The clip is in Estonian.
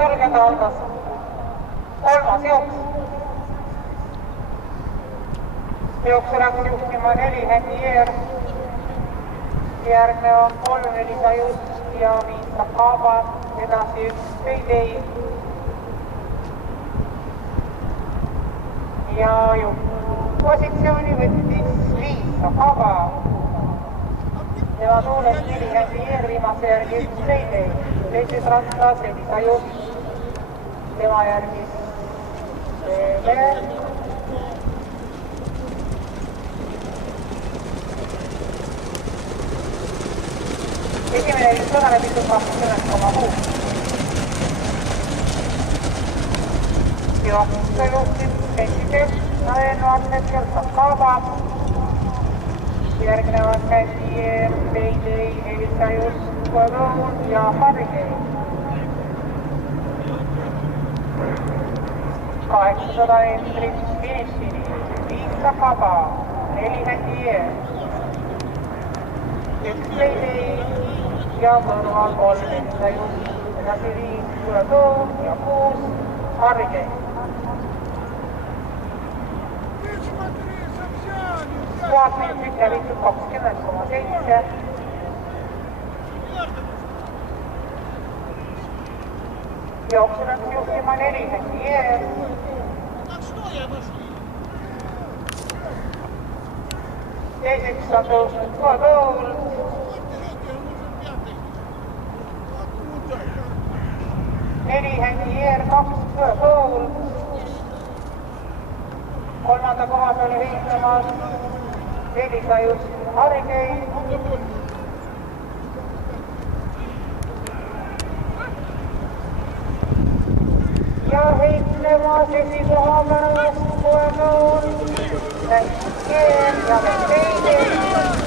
sulgeda, algas kolmas jooks. Jooksu läks juhtima 4 Hennier, järgneva 3 Elisa Just ja 5 Sakaba, edasi 1 Peidei ja positsiooni võttis 5 Sakaba. Tema tuules 4 Hennier, viimase järgi 1 Peidei, teises rattas Elisa Just, tema järgis Vele. Esimene sõnale pisut 20,6. Jooksu juhtis Hennier, Naenvalt hetkel Sakaba. Järgnevad Hennier, Peidei, Elisa Just, Kodon ja Hargei. 800 meetrit finišini, 5 Sakaba, 4 Hennier, 1 Peidei ja kõrval 3 Elisa Just, edasi 5 Kodon ja 6 Hargei. Vaatmeetrit läbitud 20,7. Jooksu läks juhtima 4 Hennier. Teiseks on tõusnud Kodol. 4 Hennier, 2 Kodol. Kolmanda koha peale heistamas Elisa Just, Hargei. Ja heitlemas esikoha pärast Kodol, Hennier ja Peidei.